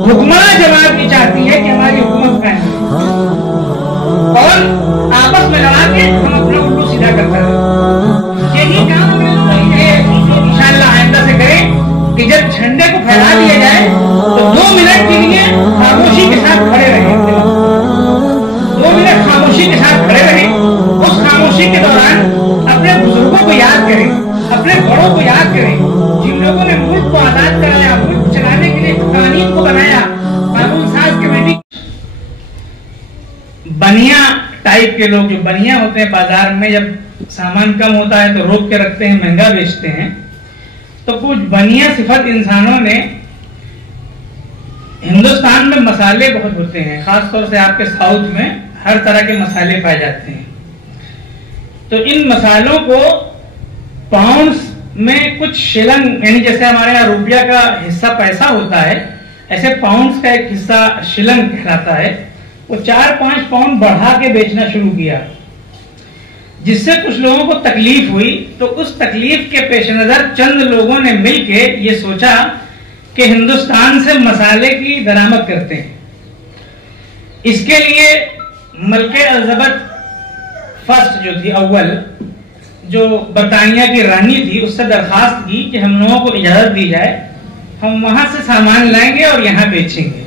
हुकूमत जमात भी चाहती है कि हमारी हुकूमत कायम और आपस में लड़ा के हम अपना उल्लू सीधा करता है। यही काम इंशाअल्लाह आइंदा से करें कि जब झंडे को फहरा दिया जाए तो 2 मिनट के लिए खामोशी के साथ खड़े रहें। 2 मिनट खामोशी के साथ खड़े रहें। उस खामोशी के दौरान अपने बुजुर्गों को याद करें, अपने बड़ों को याद करें, जिन लोगों ने मुल्क को आजाद कराया, मुल्क चलाने के लिए कानून को बनाया, कानून साज कमेटी। बनिया टाइप के लोग, जो बनिया होते हैं, बाजार में जब सामान कम होता है तो रोक के रखते हैं, महंगा बेचते हैं। तो कुछ बनिया सिफत इंसानों ने, हिंदुस्तान में मसाले बहुत होते हैं, खासतौर से आपके साउथ में हर तरह के मसाले पाए जाते हैं। तो इन मसालों को पाउंड्स में कुछ शिलंग, यानी जैसे हमारे यहाँ रुपया का हिस्सा पैसा होता है, ऐसे पाउंड्स का एक हिस्सा शिलंग कहलाता है, वो 4-5 पाउंड बढ़ा के बेचना शुरू किया, जिससे कुछ लोगों को तकलीफ हुई। तो उस तकलीफ के पेश नजर चंद लोगों ने मिलके ये सोचा कि हिंदुस्तान से मसाले की दरामद करते हैं। इसके लिए मलके एलिजाबेथ फर्स्ट जो थी, अव्वल, जो बरतानिया की रानी थी, उससे दरखास्त की कि हम लोगों को इजाजत दी जाए, हम वहां से सामान लाएंगे और यहां बेचेंगे।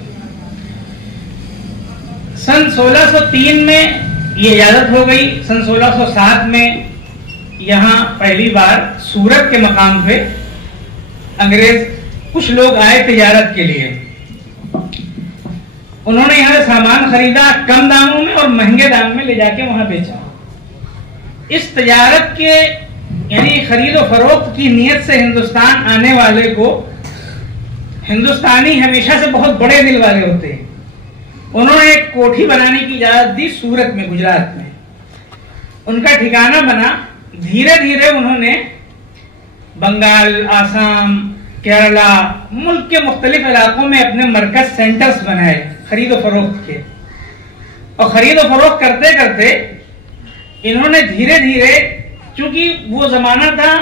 सन 1603 में ये इजाजत हो गई। सन 1607 में यहां पहली बार सूरत के मकाम पे अंग्रेज कुछ लोग आए तिजारत के लिए। उन्होंने यहां से सामान खरीदा कम दामों में और महंगे दाम में ले जाके वहां बेचा। इस तिजारत के यानी खरीदो फरोख्त की नीयत से हिंदुस्तान आने वाले को, हिंदुस्तानी हमेशा से बहुत बड़े दिल वाले होते हैं, उन्होंने एक कोठी बनाने की इजाजत दी सूरत में, गुजरात में। उनका ठिकाना बना। धीरे धीरे उन्होंने बंगाल, आसाम, केरला, मुल्क के मुख्तलिफ इलाकों में अपने मरकज सेंटर्स बनाए खरीदो फरोख्त के। और खरीदो फरोख्त करते करते इन्होंने धीरे धीरे, चूंकि वो जमाना था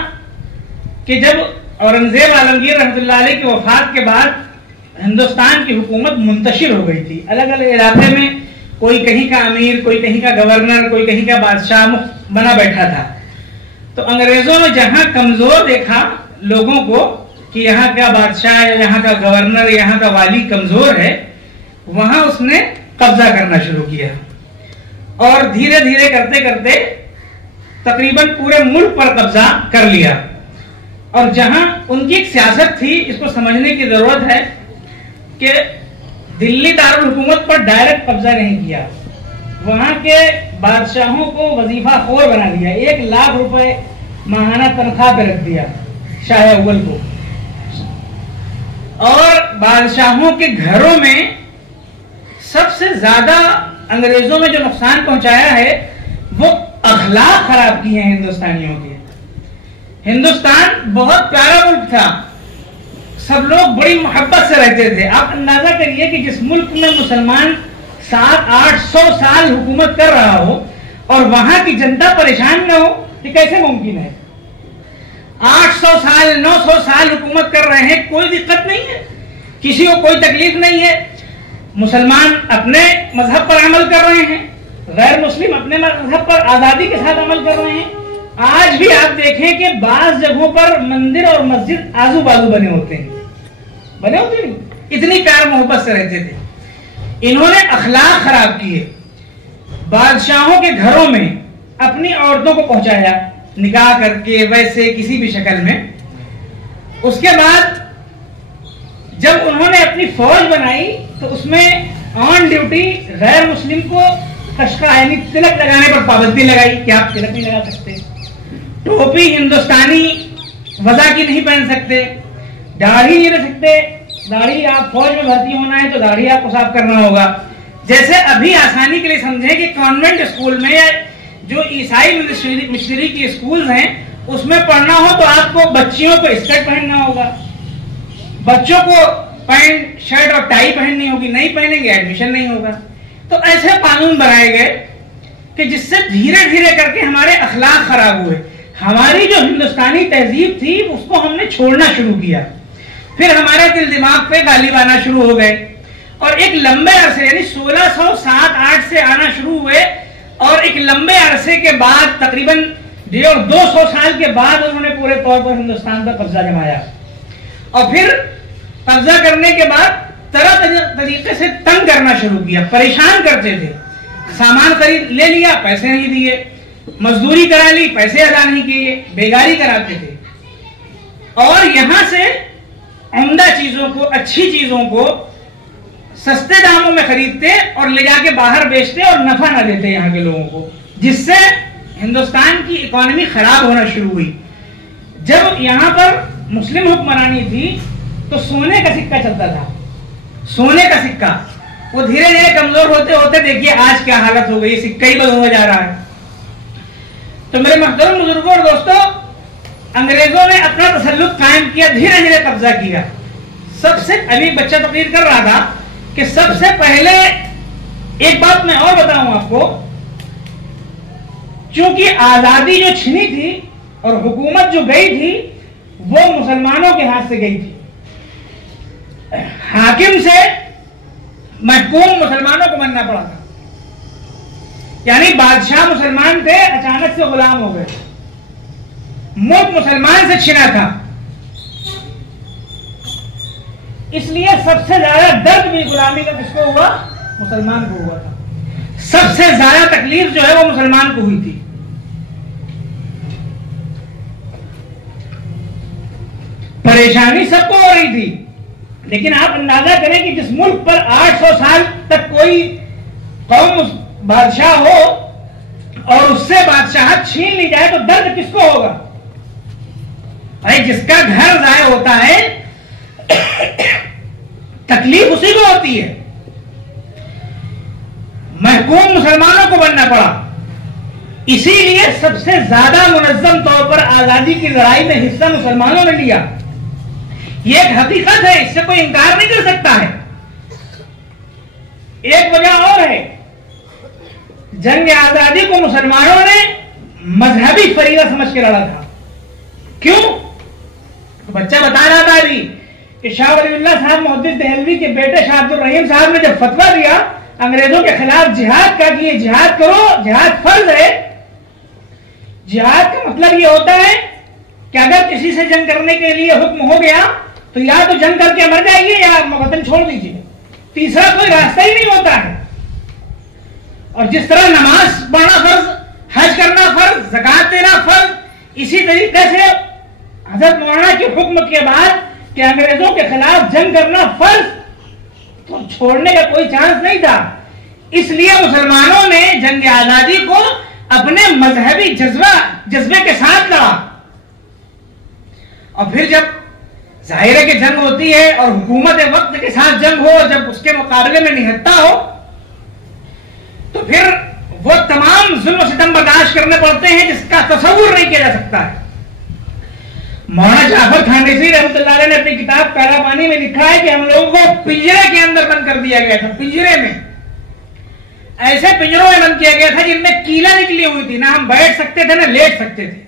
कि जब औरंगजेब आलमगीर रहमतुल्लाह अलैह की वफात के बाद हिंदुस्तान की हुकूमत मुंतशिर हो गई थी। अलग अलग इलाके में कोई कहीं का अमीर, कोई कहीं का गवर्नर, कोई कहीं का बादशाह बना बैठा था। तो अंग्रेजों ने जहां कमजोर देखा लोगों को कि यहाँ का बादशाह, यहाँ का गवर्नर, यहाँ का वाली कमजोर है, वहां उसने कब्जा करना शुरू किया। और धीरे धीरे करते करते तकरीबन पूरे मुल्क पर कब्जा कर लिया। और जहां उनकी एक सियासत थी, इसको समझने की जरूरत है कि दिल्ली दारुल हुकूमत पर डायरेक्ट कब्जा नहीं किया, वहां के बादशाहों को वजीफा खोर बना दिया। 1 लाख रुपए माहाना तनख्वाह पे रख दिया शाह अव्वल को। और बादशाहों के घरों में सबसे ज्यादा अंग्रेजों में जो नुकसान पहुंचाया है वो अखलाक खराब किए हैं हिंदुस्तानियों के। हिंदुस्तान बहुत प्यारा मुल्क था, सब लोग बड़ी मोहब्बत से रहते थे। आप अंदाजा करिए कि जिस मुल्क में मुसलमान 700-800 साल हुकूमत कर रहा हो और वहां की जनता परेशान न हो, ये कैसे मुमकिन है? 800 साल 900 साल हुकूमत कर रहे हैं, कोई दिक्कत नहीं है, किसी को कोई तकलीफ नहीं है। मुसलमान अपने मजहब पर अमल कर रहे हैं, गैर मुस्लिम अपने मजहब पर आजादी के साथ अमल कर रहे हैं। आज भी आप देखें कि बाज जगहों पर मंदिर और मस्जिद आजू बाजू बने होते हैं, बने होते नहीं, इतनी प्यार मोहब्बत से रहते थे। इन्होंने अखलाक खराब किए, बादशाहों के घरों में अपनी औरतों को पहुंचाया निकाह करके, वैसे किसी भी शक्ल में। उसके बाद जब उन्होंने अपनी फौज बनाई तो उसमें ऑन ड्यूटी गैर मुस्लिम को कशका यानी तिलक लगाने पर पाबंदी लगाई कि आप तिलक नहीं लगा सकते, टोपी हिंदुस्तानी वजह की नहीं पहन सकते, दाढ़ी नहीं रख सकते, दाढ़ी आप फौज में भर्ती होना है तो दाढ़ी आपको साफ करना होगा। जैसे अभी आसानी के लिए समझें कि कॉन्वेंट स्कूल में या जो ईसाई मिशनरी की स्कूल हैं उसमें पढ़ना हो तो आपको बच्चियों को स्कर्ट पहनना होगा, बच्चों को पैंट शर्ट और टाई पहननी होगी, नहीं पहनेंगे एडमिशन नहीं होगा। तो ऐसे कानून बनाए गए कि जिससे धीरे धीरे करके हमारे अखलाक खराब हुए। हमारी जो हिंदुस्तानी तहजीब थी उसको हमने छोड़ना शुरू किया। फिर हमारे दिल दिमाग पे गालिब आना शुरू हो गए और एक लंबे अरसे यानी 1607-8 से आना शुरू हुए और एक लंबे अरसे के बाद तकरीबन 150-200 साल के बाद उन्होंने पूरे तौर पर हिंदुस्तान पर कब्जा जमाया। और फिर कब्जा करने के बाद तरह तरीके से तंग करना शुरू किया, परेशान करते थे। सामान खरीद ले लिया, पैसे नहीं दिए, मजदूरी करा ली, पैसे अदा नहीं किए, बेगारी कराते थे। और यहां से उम्दा चीजों को, अच्छी चीजों को सस्ते दामों में खरीदते और ले जाके बाहर बेचते और नफा ना देते यहाँ के लोगों को, जिससे हिंदुस्तान की इकोनॉमी खराब होना शुरू हुई। जब यहाँ पर मुस्लिम हुक्मरानी थी तो सोने का सिक्का चलता था, सोने का सिक्का। वो धीरे धीरे कमजोर होते होते देखिए आज क्या हालत हो गई, सिक्का ही बंद हो जा रहा है। तो मेरे महतरम बुजुर्गों और दोस्तों, अंग्रेजों ने अपना तसल्लुत कायम किया, धीरे धीरे कब्जा किया। सबसे, अभी बच्चा तकरीर कर रहा था कि सबसे पहले एक बात मैं और बताऊं आपको, क्योंकि आजादी जो छिनी थी और हुकूमत जो गई थी वो मुसलमानों के हाथ से गई थी। हाकिम से महकूम मुसलमानों को बनना पड़ा था, यानी बादशाह मुसलमान थे, अचानक से गुलाम हो गए। मुल्क मुसलमान से छिना था, इसलिए सबसे ज्यादा दर्द भी गुलामी का किसको हुआ? मुसलमान को हुआ था। सबसे ज्यादा तकलीफ जो है वो मुसलमान को हुई थी। परेशानी सबको हो रही थी, लेकिन आप अंदाजा करें कि जिस मुल्क पर 800 साल तक कोई कौम बादशाह हो और उससे बादशाहत छीन ली जाए तो दर्द किसको होगा? अरे जिसका घर जाया होता है तकलीफ उसी को होती है। महकूम मुसलमानों को बनना पड़ा, इसीलिए सबसे ज्यादा मुनज्जम तौर पर आजादी की लड़ाई में हिस्सा मुसलमानों ने लिया। यह एक हकीकत है, इससे कोई इंकार नहीं कर सकता है। एक वजह और है, जंग आजादी को मुसलमानों ने मजहबी फरीदा समझ के लड़ा था। क्यों? तो बच्चा बता रहा था अभी कि शाह वलीउल्लाह साहब मुहद्दिस देहलवी के बेटे शाह अब्दुल रहीम साहब ने जब फतवा दिया अंग्रेजों के खिलाफ जिहाद का कि ये जिहाद करो, जिहाद फर्ज है। जिहाद का मतलब ये होता है कि अगर किसी से जंग करने के लिए हुक्म हो गया तो या तो जंग करके मर जाइए या वतन छोड़ दीजिए, तीसरा कोई रास्ता ही नहीं होता है। और जिस तरह नमाज पढ़ना फर्ज, हज करना फर्ज, ज़कात देना फर्ज, इसी तरीके से हजरत मौलाना के हुक्म के बाद कि अंग्रेजों के खिलाफ जंग करना फर्ज, तो छोड़ने का कोई चांस नहीं था। इसलिए मुसलमानों ने जंग आजादी को अपने मजहबी जज्बे के साथ लड़ा। और फिर जब जाहिर है कि जंग होती है और हुकूमत वक्त के साथ जंग हो, जब उसके मुकाबले में निहत्ता हो, तो फिर वो तमाम जुल्म सितम बर्दाश्त करने पड़ते हैं जिसका तसव्वुर नहीं किया जा सकता है। मौलाना जाफर खानदेशी रहमतुल्लाह अलैह ने अपनी किताब पैरा पानी में लिखा है कि हम लोगों को पिंजरे के अंदर बंद कर दिया गया था। पिंजरे में, ऐसे पिंजरों में बंद किया गया था जिनमें कीला निकली हुई थी, ना हम बैठ सकते थे ना लेट सकते थे।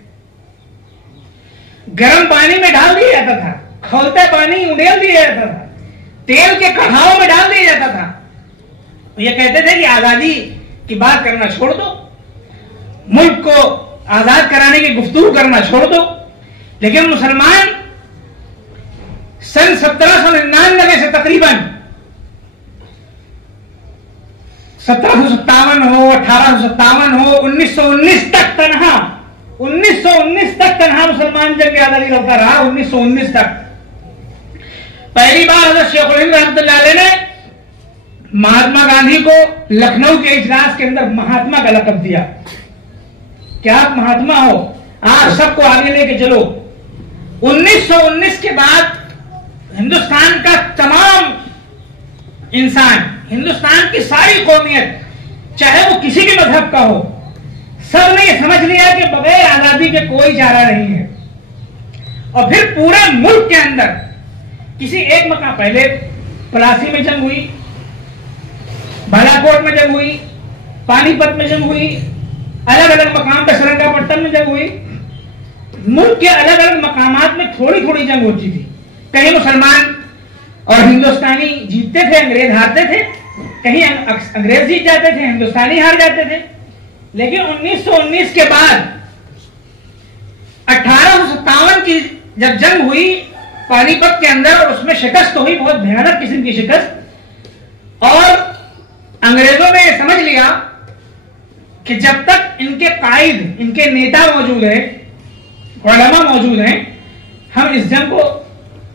गर्म पानी में डाल दिया जाता था, खौलते पानी उड़ेल दिया जाता था, तेल के कढ़ाओं में डाल दिया जाता था। ये कहते थे कि आजादी की बात करना छोड़ दो, मुल्क को आजाद कराने की गुफ्तगू करना छोड़ दो। लेकिन मुसलमान सन 1799 से तकरीबन 1757 हो, 1857 हो, 1919 तक तनहा, 1919 तक तनहा मुसलमान जंग आजादी लड़ता रहा। 1919 तक पहली बार हज़रत शेखुल हिंद रहमतुल्लाह अलैह ने महात्मा गांधी को लखनऊ के इजलास के अंदर महात्मा का लक़ब दिया कि आप महात्मा हो, आप सबको आगे लेके चलो। 1919 के बाद हिंदुस्तान का तमाम इंसान, हिंदुस्तान की सारी कौमियत, चाहे वो किसी भी मजहब का हो, सब ने समझ लिया कि बगैर आजादी के कोई चारा नहीं है। और फिर पूरे मुल्क के अंदर किसी एक मकाम, पहले पलासी में जंग हुई, बालाकोट में जंग हुई, पानीपत में जंग हुई, अलग अलग मकाम पे, श्रीरंगपट्टनम में जंग हुई, मुल्क के अलग अलग मकामात में थोड़ी थोड़ी जंग होती थी। कहीं मुसलमान और हिंदुस्तानी जीतते थे, अंग्रेज हारते थे, कहीं अंग्रेज जीत जाते थे, हिंदुस्तानी हार जाते थे। लेकिन 1919 के बाद 1857 की जब जंग हुई पानीपत के अंदर, और उसमें शिकस्त हुई, बहुत भयानक किस्म की शिकस्त, और अंग्रेजों ने समझ लिया कि जब तक इनके कायद, इनके नेता मौजूद है, उलमा मौजूद हैं, हम इस जंग को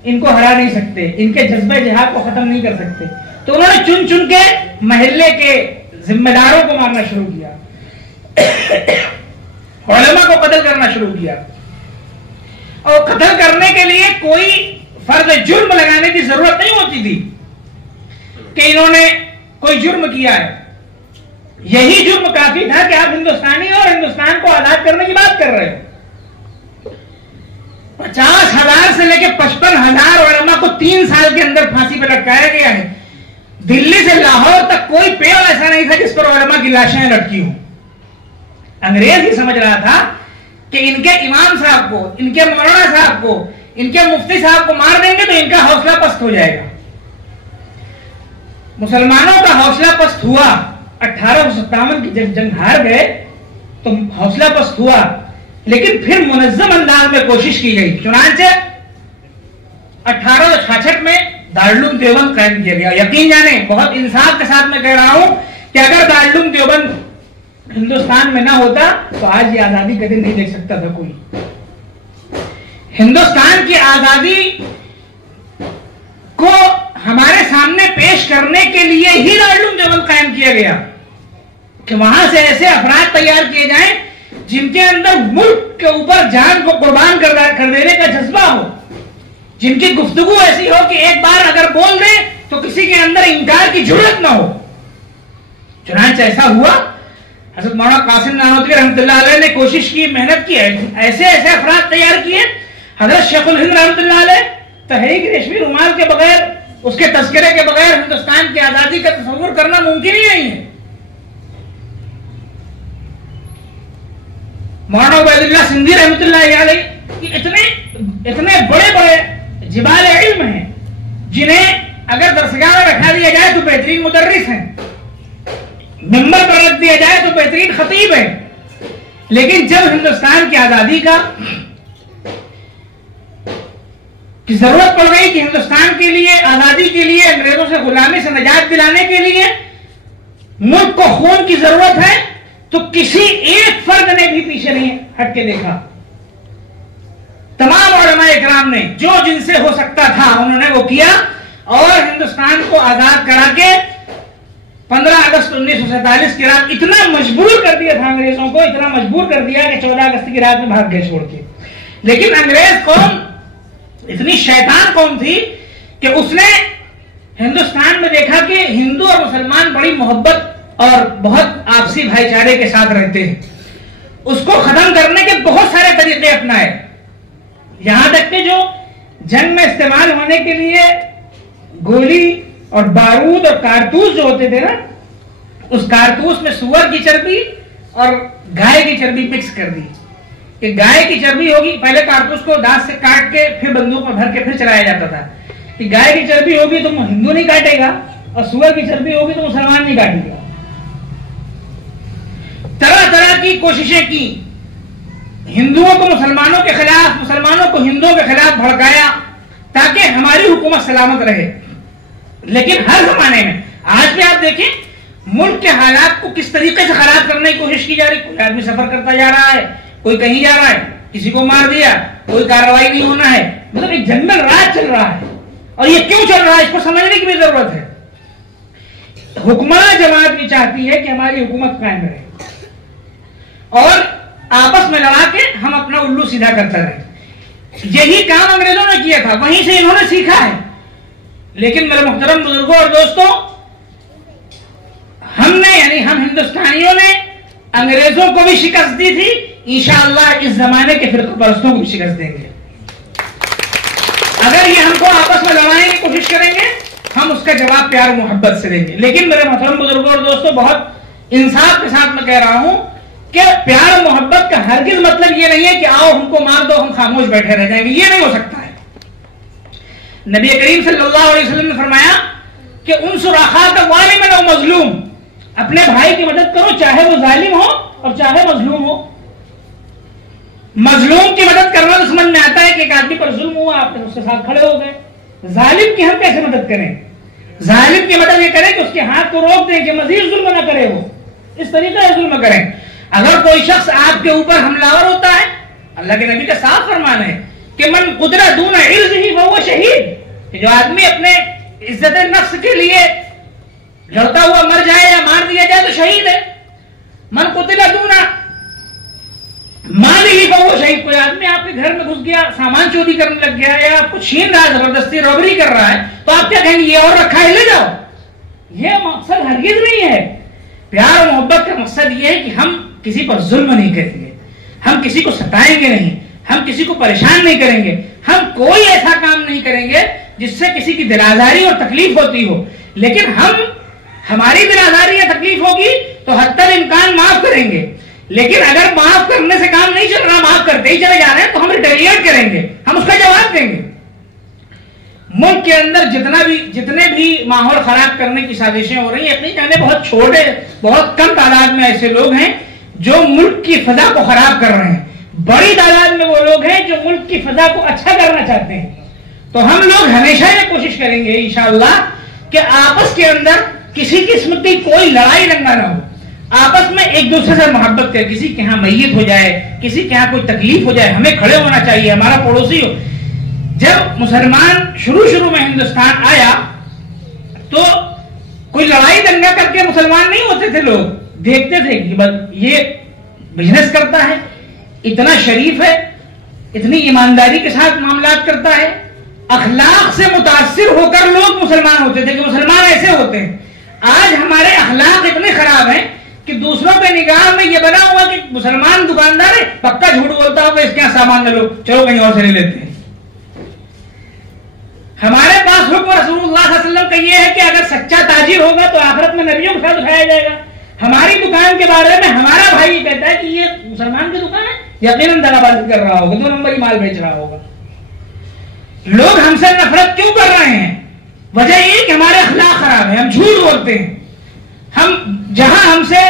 इनको हरा नहीं सकते, इनके जज्बे जिहाद को खत्म नहीं कर सकते। तो उन्होंने चुन चुन के महल्ले के जिम्मेदारों को मारना शुरू किया, उलमा को कत्ल करना शुरू किया। और कत्ल करने के लिए कोई फर्ज जुर्म लगाने की जरूरत नहीं होती थी कि इन्होंने कोई जुर्म किया है। यही जुर्म काफी था कि आप हिंदुस्तानी और हिंदुस्तान को आजाद करने की बात कर रहे हो। 50,000 से लेकर 55,000 उलमा को 3 साल के अंदर फांसी पर लटकाया गया है। दिल्ली से लाहौर तक कोई पेड़ ऐसा नहीं था जिस पर उलमा की लाशें लटकी हो। अंग्रेज ही समझ रहा था कि इनके इमाम साहब को, इनके मौलाना साहब को, इनके मुफ्ती साहब को मार देंगे तो इनका हौसला पस्त हो जाएगा। मुसलमानों का हौसला पस्त हुआ। 1857 की जब जंग हार गए तो हौसला पस्त हुआ, लेकिन फिर मुनज्जम अंदाज में कोशिश की गई। चुनांचे 1866 में दारुल देवबंद कायम किया गया। यकीन जाने, बहुत इंसाफ के साथ मैं कह रहा हूं कि अगर दारुल देवबंद हिंदुस्तान में ना होता तो आज ये आजादी कभी नहीं देख सकता था कोई। हिंदुस्तान की आजादी को हमारे सामने पेश करने के लिए ही दारुल देवबंद कायम किया गया कि वहां से ऐसे अफराद तैयार किए जाएं जिनके अंदर मुल्क के ऊपर जान को कुर्बान कर देने का जज्बा हो, जिनकी गुफ्तगू ऐसी हो कि एक बार अगर बोल दे तो किसी के अंदर इनकार की जरूरत ना हो। चुनांचे ऐसा हुआ। हज़रत मौलाना कासिम नानोतवी रहमतुल्लाह अलैह ने कोशिश की, मेहनत की, ऐसे ऐसे अफराद तैयार किए। हज़रत शेखुल हिंद रहमतुल्लाह अलैह तहरीक रेशमी रुमाल के बगैर, उसके तस्करे के बगैर हिंदुस्तान की आजादी का तस्वुर करना मुमकिन ही नहीं है। मौलाना उबैदुल्लाह सिंधी रहमतुल्लाह अलैह इतने बड़े बड़े जिबाल इल्म हैं जिन्हें अगर दरसगाह में रखा दिया जाए तो बेहतरीन मुदर्रिस हैं, मिंबर पर रख दिया जाए तो बेहतरीन खतीब है। लेकिन जब हिंदुस्तान की आजादी की जरूरत पड़ गई कि हिंदुस्तान के लिए, आजादी के लिए, अंग्रेजों से गुलामी से निजात दिलाने के लिए मुल्क को खून की जरूरत है, तो किसी एक फर्द ने भी पीछे नहीं हट के देखा। तमाम उलमा इकराम ने जो जिनसे हो सकता था उन्होंने वो किया और हिंदुस्तान को आजाद करा के 15 अगस्त 1947 की रात इतना मजबूर कर दिया था अंग्रेजों को, इतना मजबूर कर दिया कि 14 अगस्त की रात में भाग गए छोड़ के। लेकिन अंग्रेज कौम इतनी शैतान कौम थी कि उसने हिंदुस्तान में देखा कि हिंदू और मुसलमान बड़ी मोहब्बत और बहुत आपसी भाईचारे के साथ रहते हैं। उसको खत्म करने के बहुत सारे तरीके अपनाए, यहां तक कि जो जंग में इस्तेमाल होने के लिए गोली और बारूद और कारतूस जो होते थे ना, उस कारतूस में सुअर की चर्बी और गाय की चर्बी मिक्स कर दी कि गाय की चर्बी होगी, पहले कारतूस को दांत से काट के फिर बंदूक में भर के फिर चलाया जाता था कि गाय की चर्बी होगी तो हिंदू नहीं काटेगा और सुअर की चर्बी होगी तो मुसलमान नहीं काटेगा। तरह तरह की कोशिशें की, हिंदुओं को मुसलमानों के खिलाफ, मुसलमानों को हिंदुओं के खिलाफ भड़काया ताकि हमारी हुकूमत सलामत रहे। लेकिन हर जमाने में, आज भी आप देखें मुल्क के हालात को किस तरीके से खराब करने की कोशिश की जा रही। कोई आदमी सफर करता जा रहा है, कोई कहीं जा रहा है, किसी को मार दिया, कोई कार्रवाई नहीं होना है, मतलब एक जंगल राज चल रहा है। और ये क्यों चल रहा है इसको समझने की भी जरूरत है। हुक्मरान जमात भी चाहती है कि हमारी हुकूमत कायम रहे और आपस में लड़ा के हम अपना उल्लू सीधा करते रहे। यही काम अंग्रेजों ने किया था, वहीं से इन्होंने सीखा है। लेकिन मेरे मुहतरम बुजुर्गों और दोस्तों, हमने यानी हम हिंदुस्तानियों ने अंग्रेजों को भी शिकस्त दी थी, इंशाअल्लाह इस जमाने के फिरकापरस्तों को भी शिकस्त देंगे। अगर ये हमको आपस में लड़ाने की कोशिश करेंगे, हम उसका जवाब प्यार मोहब्बत से देंगे। लेकिन मेरे मोहतरम बुजुर्गों और दोस्तों, बहुत इंसाफ के साथ मैं कह रहा हूं कि प्यार मोहब्बत का हरगिज मतलब ये नहीं है कि आओ हमको मार दो हम खामोश बैठे रह जाएंगे, ये नहीं हो सकता है। नबी करीम सल्लल्लाहु अलैहि वसल्लम ने फरमाया कि उनसुर अखाका ज़ालिमन औ मज़लूम, अपने भाई की मदद करो चाहे वो जालिम हो और चाहे मजलूम हो। मजलूम की मदद करना तो समझ में आता है कि एक आदमी पर जुल्म हुआ, आपने उसके साथ खड़े हो गए। जालिम की हम कैसे मदद करें? जालिम की मदद ये करें कि उसके हाथ को रोक दें कि मजीद जुल्म ना करे, वो इस तरीके से जुल्म करें। अगर कोई शख्स आपके ऊपर हमलावर होता है, अल्लाह के नबी का साफ फरमान है कि मन कुदरा दून इर्ज़िही फहुव शहीद, जो आदमी अपने इज्जत नफ्स के लिए लड़ता हुआ मर जाए या मार दिया जाए तो शहीद है। मन कुतिला दूना मालिही फहुव शहीद, कोई आदमी आपके घर में घुस गया, सामान चोरी करने लग गया या आपको छीन रहा है, जबरदस्ती रॉबरी कर रहा है, तो आप क्या कहेंगे? ये और रखा है, ले जाओ। यह मकसद हरगिज नहीं है। प्यार और मोहब्बत का मकसद यह है कि हम किसी पर जुल्म नहीं करेंगे, हम किसी को सताएंगे नहीं, हम किसी को परेशान नहीं करेंगे, हम कोई ऐसा काम नहीं करेंगे जिससे किसी की दिल आजारी और तकलीफ होती हो। लेकिन हमारी दिल आजारी या तकलीफ होगी तो हत्तल इम्कान माफ करेंगे, लेकिन अगर माफ करने से काम नहीं चल रहा, माफ करते ही चले जा रहे हैं, तो हम रिटेलिएट करेंगे, हम उसका जवाब देंगे। मुल्क के अंदर जितने भी माहौल खराब करने की साजिशें हो रही हैं, अपनी जाने बहुत कम तादाद में ऐसे लोग हैं जो मुल्क की फजा को खराब कर रहे हैं, बड़ी तादाद में वो लोग हैं जो मुल्क की फजा को अच्छा करना चाहते हैं। तो हम लोग हमेशा ये कोशिश करेंगे इंशाअल्लाह कि आपस के अंदर किसी किस्म की कोई लड़ाई दंगा ना हो, आपस में एक दूसरे से मोहब्बत कर, किसी के यहाँ मैयत हो जाए, किसी के यहाँ कोई तकलीफ हो जाए, हमें खड़े होना चाहिए, हमारा पड़ोसी हो। जब मुसलमान शुरू में हिंदुस्तान आया तो कोई लड़ाई दंगा करके मुसलमान नहीं होते थे, लोग देखते थे कि बस ये बिजनेस करता है, इतना शरीफ है, इतनी ईमानदारी के साथ मामलात करता है। अखलाक से मुतासिर होकर लोग मुसलमान होते थे कि मुसलमान ऐसे होते हैं। आज हमारे अखलाक इतने खराब हैं कि दूसरों पे निगाह में ये बना हुआ कि मुसलमान दुकानदार है, पक्का झूठ बोलता होगा, इसके यहाँ सामान ले लो, चलो कहीं और से ले लेते हैं। हमारे पास हुक्म रसूलुल्लाह सल्लल्लाहु अलैहि वसल्लम का ये है कि अगर सच्चा ताजिर होगा तो आखिरत में नबियों के साथ उठाया जाएगा। हमारी दुकान के बारे में हमारा भाई कहता है कि ये मुसलमान की दुकान है, यकीनन दगाबाजी कर रहा होगा, 2 नंबरी माल बेच रहा होगा। लोग हमसे नफरत क्यों कर रहे हैं? वजह ये कि हमारे अखलाक खराब है, हम झूठ बोलते हैं, हम जहां हमसे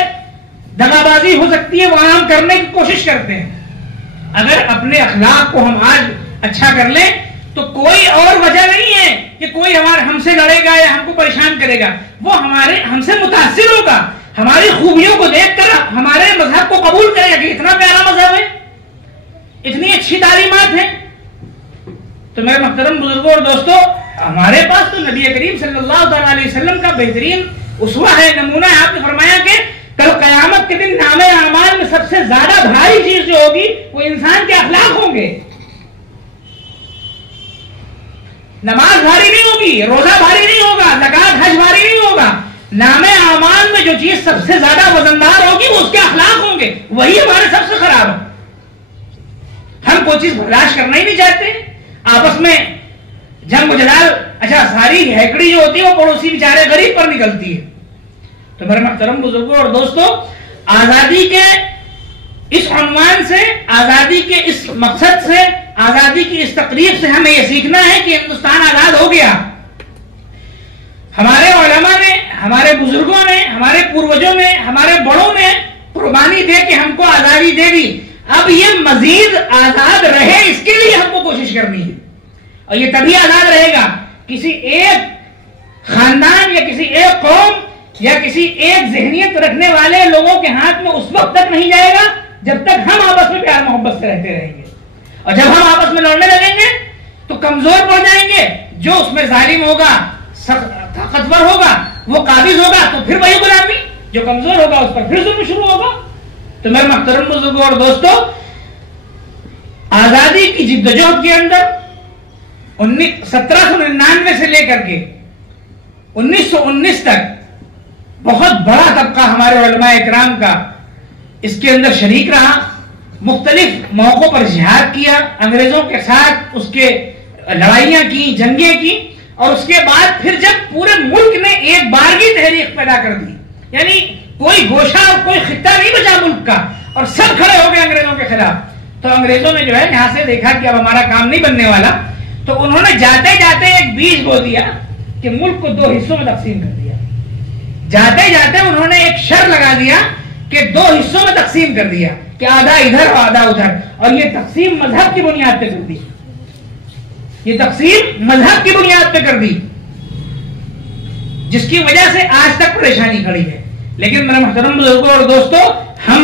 दगाबाजी हो सकती है वहां हम करने की कोशिश करते हैं। अगर अपने अखलाक को हम आज अच्छा कर लें तो कोई और वजह नहीं है कि कोई हमसे लड़ेगा या हमको परेशान करेगा, वो हमसे मुतासिर होगा, हमारी खूबियों को देखकर हमारे मजहब को कबूल करेगा कि इतना प्यारा मजहब है, इतनी अच्छी तालीमात है। तो मेरे मुहतरम बुजुर्गों और दोस्तों, हमारे पास तो नबी करीम सल्लल्लाहु अलैहि वसल्लम का बेहतरीन उसवा है, नमूना है। आपने फरमाया कि कल कयामत के दिन नामे आमाल में सबसे ज्यादा भारी चीज जो होगी वो इंसान के अखलाक होंगे। नमाज भारी नहीं होगी, रोजा भारी नहीं होगा, ज़कात हज भारी नहीं होगा, नामे आमाल में जो चीज सबसे ज्यादा वजनदार होगी वो उसके अखलाक होंगे, वही हमारे सबसे खराब है। हम कोई चीज बर्दाश्त करना ही नहीं चाहते, आपस में जंग जलाल, अच्छा सारी हैकड़ी जो होती है वो पड़ोसी बेचारे गरीब पर निकलती है। तो मेरे मुहतरम बुजुर्गों और दोस्तों, आजादी के इस उन्वान से, आजादी के इस मकसद से, आजादी की इस तकरीब से हमें यह सीखना है कि हिंदुस्तान आजाद हो गया। हमारे उलमा ने, हमारे बुजुर्गों ने, हमारे पूर्वजों ने, हमारे बड़ों ने कुर्बानी दे के हमको आजादी दे दी। अब ये मजीद आजाद रहे, इसके लिए हमको कोशिश करनी है, और ये तभी आजाद रहेगा। किसी एक खानदान या किसी एक कौम या किसी एक जहनियत रखने वाले लोगों के हाथ में उस वक्त तक नहीं जाएगा जब तक हम आपस में प्यार मोहब्बत से रहते रहेंगे। और जब हम आपस में लड़ने लगेंगे तो कमजोर पड़ जाएंगे, जो उसमें जालिम होगा, ताकतवर होगा, वो काबिज होगा, तो फिर वही गुलामी, जो कमजोर होगा उस पर फिर जुल्म शुरू होगा। तो मेरे मुहतरम बुजुर्गों और दोस्तों, आजादी की जिद्दोजहद के अंदर 1799 से लेकर के 1919 तक बहुत बड़ा तबका हमारे उलमा इकराम का इसके अंदर शरीक रहा, मुख्तलिफ मौकों पर जिहाद किया, अंग्रेजों के साथ उसके लड़ाइयां की, जंगें की, और उसके बाद फिर जब पूरे मुल्क ने एक बारगी तहरीक पैदा कर दी, यानी कोई गोशा और कोई खित्ता नहीं बचा मुल्क का, और सब खड़े हो गए अंग्रेजों के खिलाफ। तो अंग्रेजों ने जो है यहां से देखा कि अब हमारा काम नहीं बनने वाला, तो उन्होंने जाते जाते एक बीज बो दिया कि मुल्क को 2 हिस्सों में तकसीम कर दिया। जाते जाते उन्होंने एक शर्त लगा दिया कि 2 हिस्सों में तकसीम कर दिया कि आधा इधर और आधा उधर, और ये तकसीम मजहब की बुनियाद पे कर दी। ये तकसीम मजहब की बुनियाद पे कर दी, जिसकी वजह से आज तक परेशानी खड़ी है। लेकिन मेरे मोहतरम बुजुर्गों और दोस्तों, हम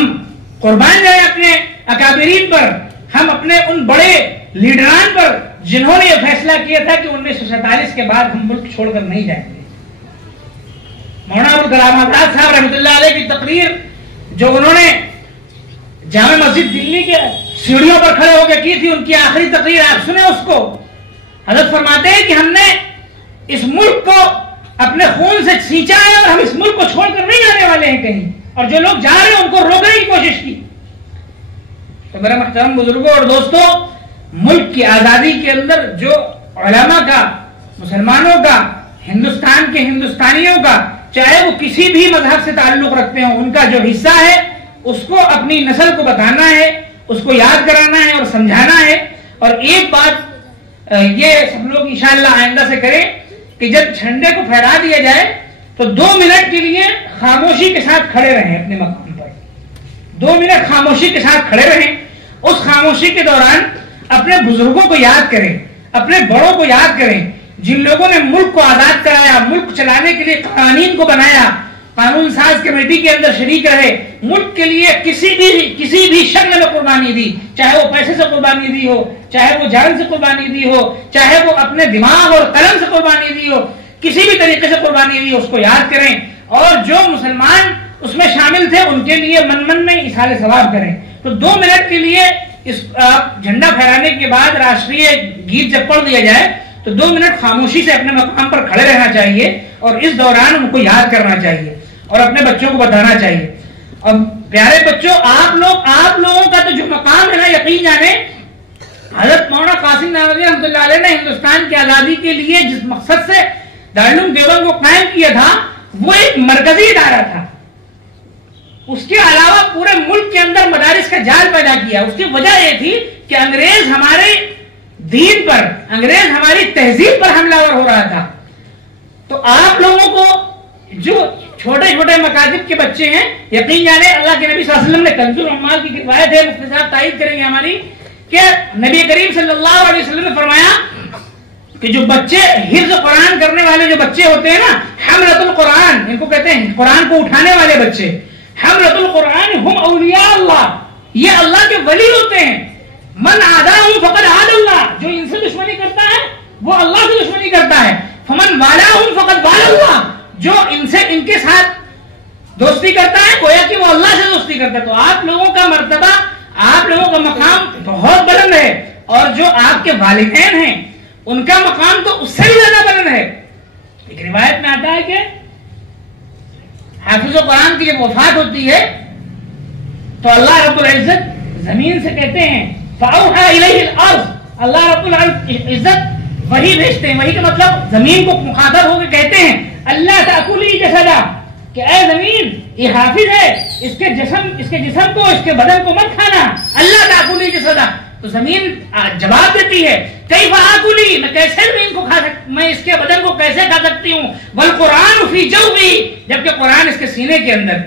कुर्बान जाए अपने अकाबिरीन पर, हम अपने उन बड़े लीडरान पर जिन्होंने यह फैसला किया था कि 1947 के बाद हम मुल्क छोड़कर नहीं जाएंगे। मौलाना अबुल कलाम आजाद साहब रहमतुल्लाह अलैह की तकरीर जो उन्होंने जामे मस्जिद दिल्ली के सीढ़ियों पर खड़े होकर की थी, उनकी आखिरी तकरीर आप सुने उसको। हजरत फरमाते हैं कि हमने इस मुल्क को अपने खून से सींचा है और हम इस मुल्क को छोड़कर नहीं जाने वाले हैं कहीं, और जो लोग जा रहे हैं उनको रोकने की कोशिश की। तो मेरे मुहतरम बुजुर्गों और दोस्तों, मुल्क की आजादी के अंदर जो उलमा का, मुसलमानों का, हिंदुस्तान के हिंदुस्तानियों का, चाहे वो किसी भी मजहब से ताल्लुक रखते हो, उनका जो हिस्सा है उसको अपनी नस्ल को बताना है, उसको याद कराना है और समझाना है। और एक बात ये सब लोग इंशाअल्लाह आइंदा से करें कि जब झंडे को फहरा दिया जाए तो 2 मिनट के लिए खामोशी के साथ खड़े रहें अपने मकाम पर। 2 मिनट खामोशी के साथ खड़े रहें। उस खामोशी के दौरान अपने बुजुर्गों को याद करें, अपने बड़ों को याद करें, जिन लोगों ने मुल्क को आजाद कराया, मुल्क चलाने के लिए कानून को बनाया, कानून साज कमेटी के अंदर शरीक रहे, मुल्क के लिए किसी भी शक्ल में कुर्बानी दी, चाहे वो पैसे से कुर्बानी दी हो, चाहे वो जान से कुर्बानी दी हो, चाहे वो अपने दिमाग और कलम से कुर्बानी दी हो, किसी भी तरीके से कुर्बानी दी, उसको याद करें। और जो मुसलमान उसमें शामिल थे उनके लिए मन मन में इशारे सवाब करें। तो 2 मिनट के लिए इस झंडा फहराने के बाद राष्ट्रीय गीत जब पढ़ दिया जाए तो 2 मिनट खामोशी से अपने मकाम पर खड़े रहना चाहिए और इस दौरान उनको याद करना चाहिए और अपने बच्चों को बताना चाहिए। और प्यारे बच्चों, आप लोगों का तो जो मकाम है ना, यकीन जाने हजरत मौलाना कासिम नानवी रहमतुल्लाह अलैह ने हिंदुस्तान की आजादी के लिए जिस मकसद से दारुल उलूम देवबंद को कायम किया था, वो एक मरकजी इदारा था। उसके अलावा पूरे मुल्क के अंदर मदारिस का जाल पैदा किया। उसकी वजह यह थी कि अंग्रेज हमारे दीन पर, अंग्रेज हमारी तहजीब पर हमलावर हो रहा था। तो आप लोगों को जो छोटे छोटे मकातिब के बच्चे हैं, यकीन जाने अल्लाह के नबी सल्लल्लाहु अलैहि वसल्लम ने कंजुल अम्माल की रिवायत है, मुफ्ती साहब तायीद करेंगे हमारी, कि नबी करीम सल्लल्लाहु अलैहि वसल्लम ने फरमाया कि जो बच्चे हिफ्ज कुरान करने वाले जो बच्चे होते हैं ना, हमलतुल कुरान इनको कहते हैं, कुरान को उठाने वाले बच्चे, हमलतुल कुरान हुम औलिया अल्लाह, ये अल्लाह के वली होते हैं। मन आदाहुम फकद आदल्लाह, जो इनसे दुश्मनी करता है वो अल्लाह से दुश्मनी करता है। फमन वालाहुम फकद वालल्लाह, जो इनसे इनके साथ दोस्ती करता है गोया कि वो अल्लाह से दोस्ती करता है। तो आप लोगों का मर्तबा, आप लोगों का मकाम बहुत बुलंद है, और जो आपके वालिदैन हैं उनका मकाम तो उससे भी ज्यादा बुलंद है। एक रिवायत में आता है कि हाफिज़ कुरान की जब वफात होती है तो अल्लाह रब्बुल इज्जत जमीन से कहते हैं फ़अौहा इलैहिल अर्ज़, अल्लाह रब्बुल इज्जत वही भेजते हैं। वही का मतलब जमीन को मुखातब होकर कहते हैं अल्लाह ताकुली जसदा, कि ऐ जमीन ये हाफिज है, इसके जिस्म को, इसके बदन को मत खाना। अल्लाह ताकुली जसदा, तो जमीन जवाब देती है कई फाकुली, मैं कैसे जमीन को खा सकती, मैं इसके बदन को कैसे खा सकती हूँ। वल कुरान फी जौबी, जबकि कुरान इसके सीने के अंदर।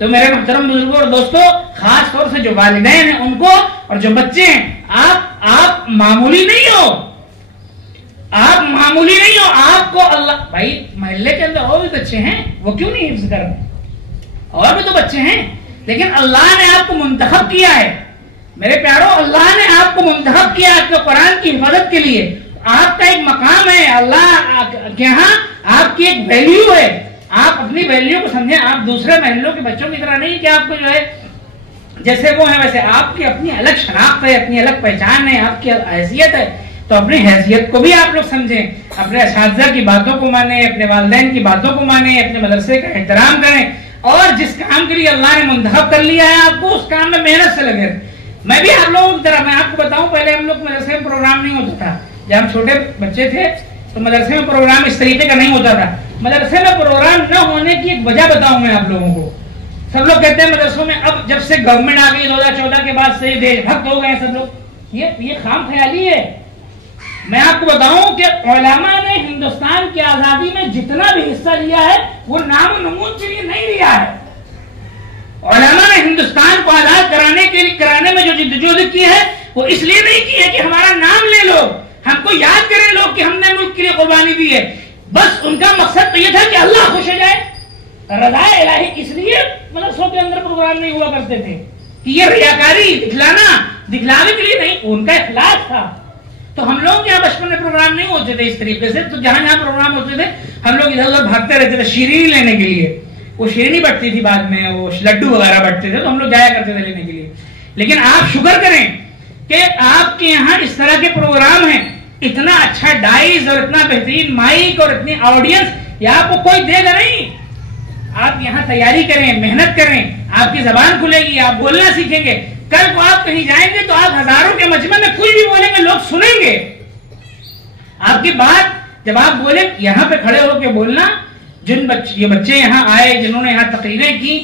तो मेरे मुहतरम बुजुर्गों और दोस्तों, खास तौर से जो वालिदैन हैं उनको, और जो बच्चे हैं, आप मामूली नहीं हो, आप मामूली नहीं हो। आपको अल्लाह, भाई मोहल्ले के अंदर और भी बच्चे हैं, वो क्यों नहीं हिफ्ज कर रहे, और भी तो बच्चे हैं, लेकिन अल्लाह ने आपको मुंतखब किया है। मेरे प्यारो, अल्लाह ने आपको मुंतखब किया आपके कुरान की हिफाजत के लिए। आपका एक मकाम है अल्लाह के यहाँ, आपकी एक वैल्यू है। आप अपनी वैल्यू को समझें। आप दूसरे महल्लों के बच्चों की तरह नहीं कि आपको जो है जैसे वो है वैसे, आपकी अपनी अलग शनाख्त है, अपनी अलग पहचान है, आपकी हैसियत है। तो अपनी हैसियत को भी आप लोग समझें, अपने असातिज़ा की बातों को माने, अपने वालिदैन की बातों को माने, अपने मदरसे का एहतराम करें, और जिस काम के लिए अल्लाह ने मुंतखब कर लिया है आपको, उस काम में मेहनत से लगे। मैं भी आप लोगों की तरह, मैं आपको बताऊं, पहले हम लोग मदरसे में प्रोग्राम नहीं होता था। जब हम छोटे बच्चे थे तो मदरसे में प्रोग्राम इस तरीके का नहीं होता था। मदरसे में प्रोग्राम न होने की एक वजह बताऊं मैं आप लोगों को सब लोग कहते हैं मदरसों में अब जब से गवर्नमेंट आ गई 2014 के बाद से देशभक्त हो गए सब लोग, ये खाम ख्याली है। मैं आपको बताऊं कि उलमा ने हिंदुस्तान की आजादी में जितना भी हिस्सा लिया है वो नाम नमूद के लिए नहीं लिया है। उलमा ने हिंदुस्तान को आजाद कराने में जो जिद्दोजहद की है वो इसलिए नहीं की है कि हमारा नाम ले लो, हमको याद करें लोग कि हमने मुल्क के लिए कुर्बानी दी है। बस उनका मकसद तो ये था कि अल्लाह खुश हो जाए, रज़ा इलाही। इसलिए मदरसों के अंदर प्रोग्राम नहीं हुआ करते थे कि ये रियाकारी दिखलाने के लिए नहीं, उनका इखलास था। तो हम लोग यहाँ बचपन में प्रोग्राम नहीं होते थे इस तरीके से। तो जहां जहां प्रोग्राम होते थे हम लोग इधर उधर भागते रहते थे शीरीनी लेने के लिए। वो शीरीनी बटती थी बाद में, वो लड्डू वगैरह बटते थे, तो हम लोग जाया करते थे लेने के लिए। लेकिन आप शुक्र करें कि आपके यहाँ इस तरह के प्रोग्राम हैं, इतना अच्छा डाइस और इतना बेहतरीन माइक और इतनी ऑडियंस, ये आपको कोई देगा नहीं। आप यहाँ तैयारी करें, मेहनत करें, आपकी जबान खुलेगी, आप बोलना सीखेंगे। कल को आप कहीं जाएंगे तो आप हजारों के मजमे में कुछ भी बोलेंगे, लोग सुनेंगे आपकी बात। जब आप बोले यहाँ पे खड़े होकर बोलना, ये बच्चे यहाँ आए जिन्होंने यहाँ तकरीरें की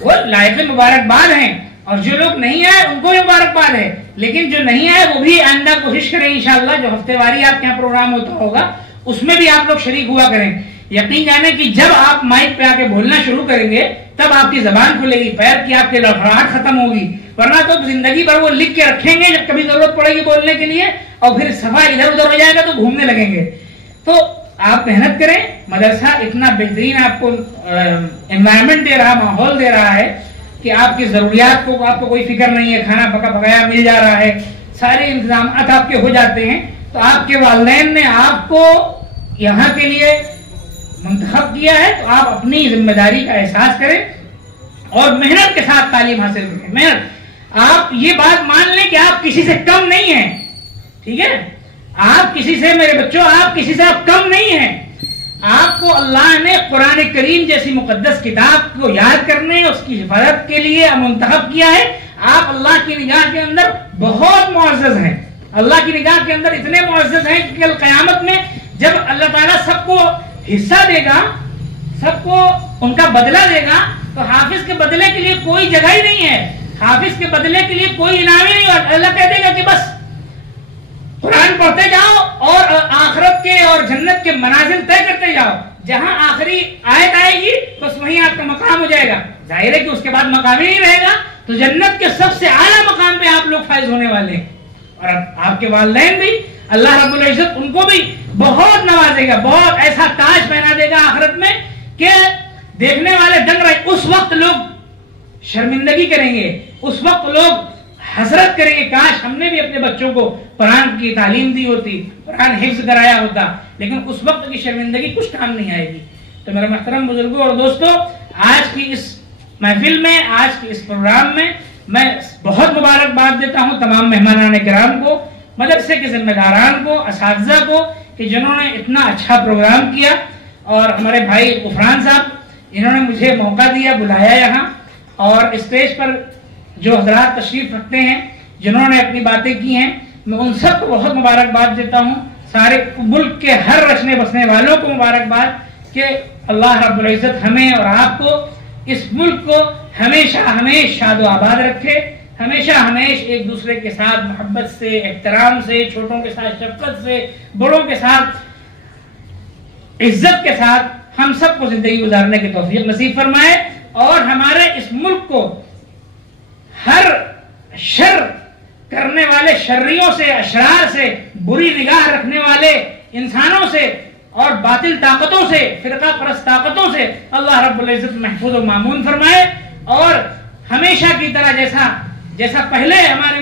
वो लायक मुबारकबाद हैं, और जो लोग नहीं आए उनको भी मुबारकबाद है। लेकिन जो नहीं आए वो भी आइंदा कोशिश करें इंशाअल्लाह, जो हफ्तेवारी आपके यहाँ प्रोग्राम होता होगा उसमें भी आप लोग शरीक हुआ करें। यकीन जाने कि जब आप माइक पे आके बोलना शुरू करेंगे तब आपकी जबान खुलेगी, पैर की आपकी लड़खड़ाहट खत्म होगी। वरना तो जिंदगी भर वो लिख के रखेंगे, जब कभी जरूरत पड़ेगी बोलने के लिए और फिर सफा इधर उधर हो जाएगा तो घूमने लगेंगे। तो आप मेहनत करें। मदरसा इतना बेहतरीन आपको एनवायरनमेंट दे रहा, माहौल दे रहा है कि आपकी जरूरियात को आपको कोई फिक्र नहीं है, खाना पका पकाया मिल जा रहा है, सारे इंतजाम आपके हो जाते हैं। तो आपके वालिदैन ने आपको यहाँ के लिए मुंतखब किया है, तो आप अपनी जिम्मेदारी का एहसास करें और मेहनत के साथ तालीम हासिल करें। मेहनत, आप ये बात मान लें कि आप किसी से कम नहीं हैं, ठीक है? आप किसी से, मेरे बच्चों, आप किसी से आप कम नहीं हैं। आपको अल्लाह ने कुरान करीम जैसी मुकद्दस किताब को याद करने, उसकी हिफाजत के लिए मुंतखब किया है। आप अल्लाह की निगाह के अंदर बहुत मुअज़्ज़ज़ हैं। अल्लाह की निगाह के अंदर इतने मुअज़्ज़ज़ हैं कि कल क़यामत में जब अल्लाह ताला सबको हिस्सा देगा, सबको उनका बदला देगा, तो हाफिज के बदले के लिए कोई जगह ही नहीं है, हाफिज के बदले के लिए कोई इनाम ही नहीं। और अल्लाह कह देगा कि बस कुरान पढ़ते जाओ और आखिरत के और जन्नत के मनाजिल तय करते जाओ। जहां आखिरी आयत आएगी बस वहीं आपका मकाम हो जाएगा। जाहिर है कि उसके बाद मकाम ही नहीं रहेगा, तो जन्नत के सबसे आला मकाम पे आप लोग फाइज होने वाले हैं। और आपके वालिदैन भी अल्लाह रब्बुल इज्जत उनको भी बहुत नवाजेगा, बहुत ऐसा ताज पहना देगा आखिरत में कि देखने वाले दंग रहे। उस वक्त लोग शर्मिंदगी करेंगे, उस वक्त लोग हसरत करेंगे, काश हमने भी अपने बच्चों को कुरान की तालीम दी होती, कुरान हिफ्ज कराया होता। लेकिन उस वक्त की शर्मिंदगी कुछ काम नहीं आएगी। तो मेरे मोहतरम बुजुर्गों और दोस्तों, आज की इस महफिल में, आज के इस प्रोग्राम में मैं बहुत मुबारकबाद देता हूँ तमाम मेहमानान किराम को, मदरसे के जिम्मेदारान को, असातिज़ा को, कि जिन्होंने इतना अच्छा प्रोग्राम किया। और हमारे भाई गुफरान साहब, इन्होंने मुझे मौका दिया, बुलाया यहाँ, और स्टेज पर जो हजरात तशरीफ रखते हैं, जिन्होंने अपनी बातें की हैं, मैं उन सबको बहुत मुबारकबाद देता हूँ। सारे मुल्क के हर रचने बसने वालों को मुबारकबाद कि अल्लाह रब्बुल इज्जत हमें और आपको, इस मुल्क को हमेशा हमेशा शादो आबाद रखे, हमेशा हमेशा एक दूसरे के साथ मोहब्बत से, एहतराम से, छोटों के साथ शफकत से, बड़ों के साथ इज्जत के साथ हम सबको जिंदगी गुजारने की तौफीक नसीब फरमाए। और हमारे इस मुल्क को हर शर करने वाले शर्रियों से, अशरार से, बुरी निगाह रखने वाले इंसानों से और बातिल ताकतों से, फिरका परस्त ताकतों से अल्लाह रब्बुल इज्जत महफूज और मामून फरमाए। और हमेशा की तरह जैसा पहले हमारे